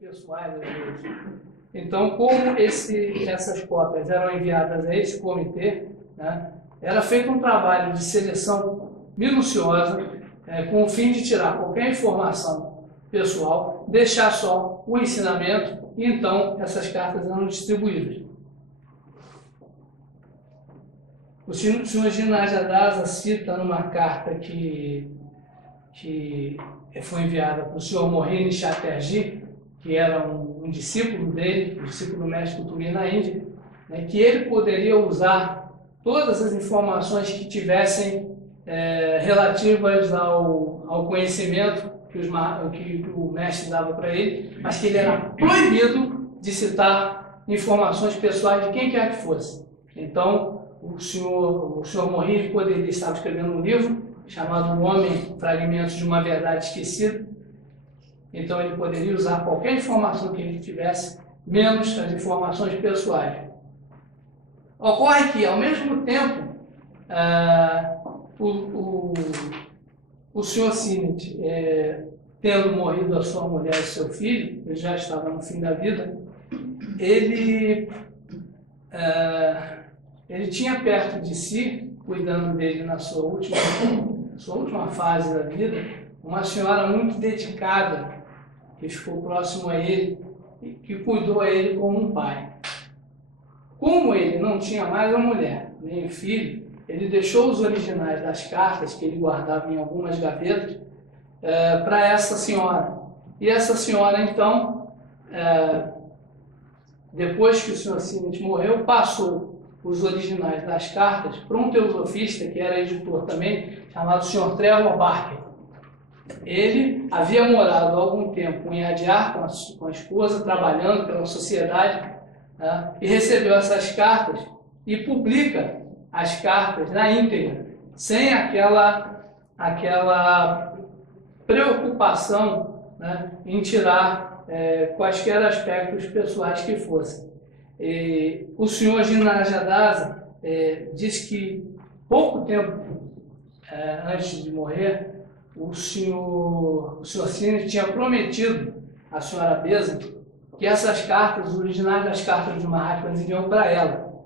pessoais às vezes. Então, como essas cópias eram enviadas a esse comitê, né, era feito um trabalho de seleção minuciosa, com o fim de tirar qualquer informação pessoal, deixar só o ensinamento, e então essas cartas eram distribuídas. O senhor Ginásio Adasa cita numa carta que foi enviada para o senhor Mohini Chatterjee, que era um discípulo dele, um discípulo do mestre Turi na Índia, né, que ele poderia usar todas as informações que tivessem relativas ao conhecimento que o mestre dava para ele, mas que ele era proibido de citar informações pessoais de quem quer que fosse. Então, o senhor Mohini poderia estar escrevendo um livro chamado O Homem, Fragmentos de uma Verdade Esquecida. Então, ele poderia usar qualquer informação que ele tivesse, menos as informações pessoais. Ocorre que, ao mesmo tempo, o senhor Sinnett, tendo morrido a sua mulher e seu filho, ele já estava no fim da vida, ele tinha perto de si, cuidando dele na sua última fase da vida, uma senhora muito dedicada, que ficou próximo a ele, e que cuidou a ele como um pai. Como ele não tinha mais a mulher, nem o filho, ele deixou os originais das cartas, que ele guardava em algumas gavetas, para essa senhora. E essa senhora, então, depois que o senhor Sinnett morreu, passou os originais das cartas para um teosofista, que era editor também, chamado Sr. Trevor Barker. Ele havia morado há algum tempo em Adyar com a esposa, trabalhando pela sociedade, né, e recebeu essas cartas e publica as cartas na íntegra, sem aquela preocupação, né, em tirar quaisquer aspectos pessoais que fossem. O senhor Ginásio Adasa diz que pouco tempo antes de morrer, o senhor Sinnett tinha prometido à senhora Besa que essas cartas, os originais das cartas de Mahatma, iriam para ela,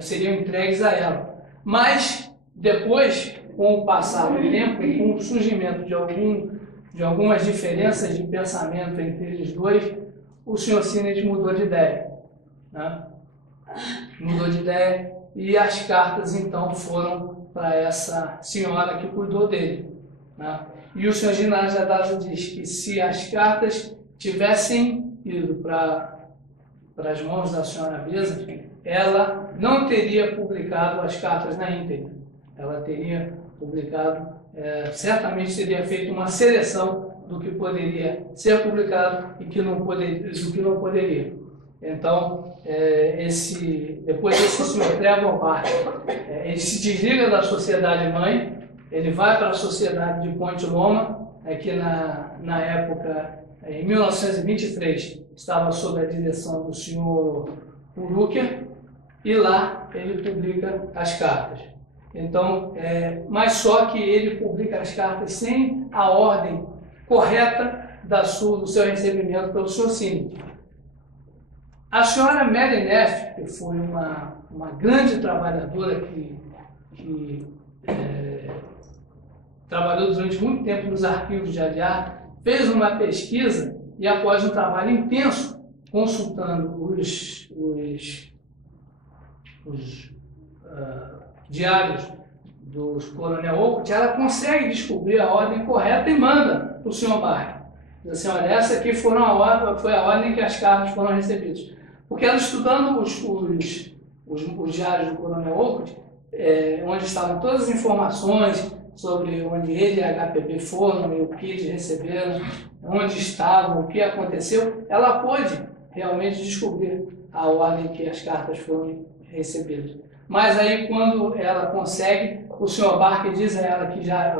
seriam entregues a ela. Mas depois, com o passar do tempo e com o surgimento de algumas diferenças de pensamento entre eles dois, o senhor Sinnett mudou de ideia. Né? Mudou de ideia e as cartas então foram para essa senhora que cuidou dele. Né? E o senhor Ginásio Adasa diz que se as cartas tivessem ido para as mãos da senhora Besa, ela não teria publicado as cartas na íntegra. Ela teria publicado, certamente teria feito uma seleção do que poderia ser publicado e do que não poderia. Então, depois esse senhor Trevor Barker, ele se desliga da sociedade mãe, ele vai para a sociedade de Ponte Loma, que na época, em 1923, estava sob a direção do senhor Urúquia, e lá ele publica as cartas. Então, mas só que ele publica as cartas sem a ordem correta do seu recebimento pelo senhor Sinnett. A senhora Mary Neff, que foi uma grande trabalhadora que trabalhou durante muito tempo nos arquivos de Adyar, fez uma pesquisa e, após um trabalho intenso, consultando os diários dos Coronel Olcott, ela consegue descobrir a ordem correta e manda para o senhor Barker. Diz assim: olha, essa aqui foi a ordem que as cartas foram recebidas. Porque ela, estudando os diários do Coronel Olcott, onde estavam todas as informações sobre onde ele e a HPB foram e o que eles receberam, onde estavam, o que aconteceu, ela pôde realmente descobrir a ordem que as cartas foram recebidas. Mas aí, quando ela consegue, o senhor Barker diz a ela que já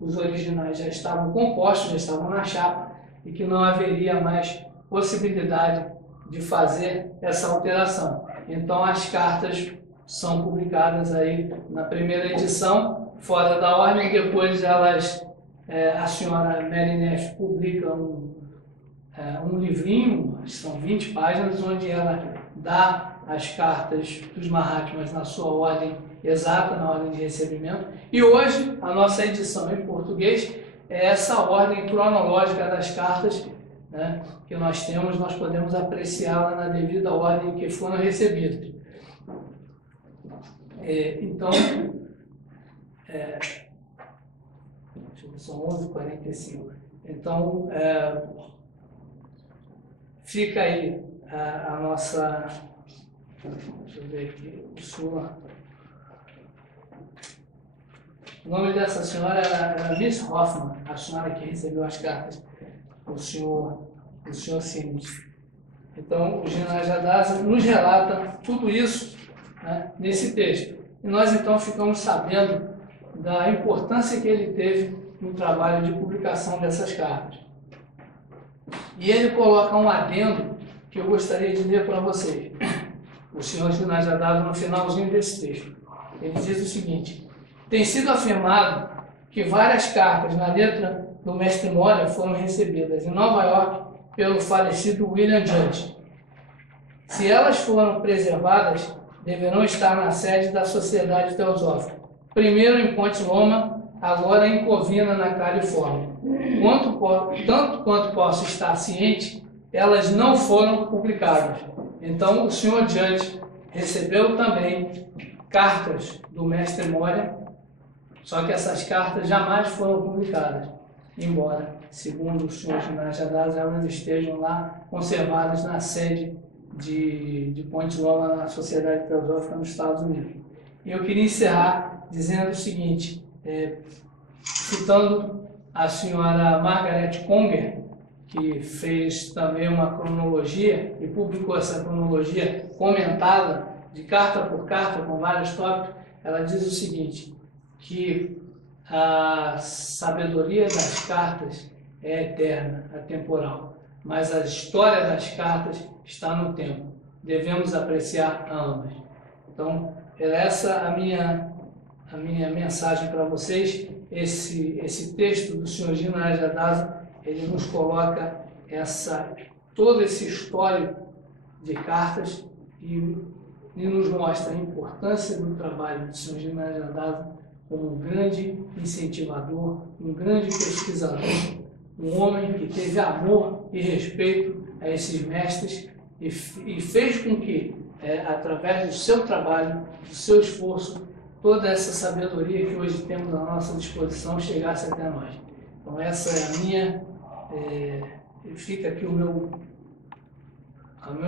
os originais já estavam compostos, já estavam na chapa, e que não haveria mais possibilidade de fazer essa alteração. Então, as cartas são publicadas aí na primeira edição, fora da ordem. Depois a senhora Mary Neff publica um livrinho, acho que são 20 páginas, onde ela dá as cartas dos Mahatmas na sua ordem exata, na ordem de recebimento. E hoje, a nossa edição em português é essa ordem cronológica das cartas, né, que nós temos, nós podemos apreciá-la na devida ordem que foram recebidas. Então, são 11h45. Então, fica aí a nossa... Deixa eu ver aqui. O nome dessa senhora era Miss Hoffman, a senhora que recebeu as cartas. O senhor Simons. Então, o Jinajadasa nos relata tudo isso, né, nesse texto. E nós, então, ficamos sabendo da importância que ele teve no trabalho de publicação dessas cartas. E ele coloca um adendo que eu gostaria de ler para vocês. O senhor Jinajadasa, no finalzinho desse texto. Ele diz o seguinte: tem sido afirmado que várias cartas na letra do Mestre Moria foram recebidas em Nova York pelo falecido William Judge. Se elas foram preservadas, deverão estar na sede da Sociedade Teosófica, primeiro em Ponte Loma, agora em Covina, na Califórnia. Tanto quanto posso estar ciente, elas não foram publicadas. Então, o senhor Judge recebeu também cartas do Mestre Moria, só que essas cartas jamais foram publicadas, embora, segundo o senhor Jinajadasa, elas estejam lá conservadas na sede de Ponte Loma, na Sociedade Teosófica nos Estados Unidos. E eu queria encerrar dizendo o seguinte, citando a senhora Margaret Conger, que fez também uma cronologia e publicou essa cronologia comentada de carta por carta com vários tópicos. Ela diz o seguinte, que a sabedoria das cartas é eterna, atemporal, mas a história das cartas está no tempo. Devemos apreciar ambas. Então, essa a minha mensagem para vocês. Esse texto do Sr. Jinajadasa, ele nos coloca todo esse histórico de cartas e nos mostra a importância do trabalho do Sr. Jinajadasa como um grande incentivador, um grande pesquisador, um homem que teve amor e respeito a esses mestres e fez com que, através do seu trabalho, do seu esforço, toda essa sabedoria que hoje temos à nossa disposição chegasse até nós. Então, essa é a minha... fica aqui o meu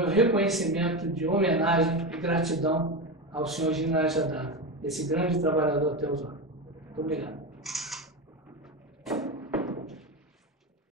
reconhecimento de homenagem e gratidão ao Sr. Jinajadasa, esse grande trabalhador teosófico. Muito obrigado.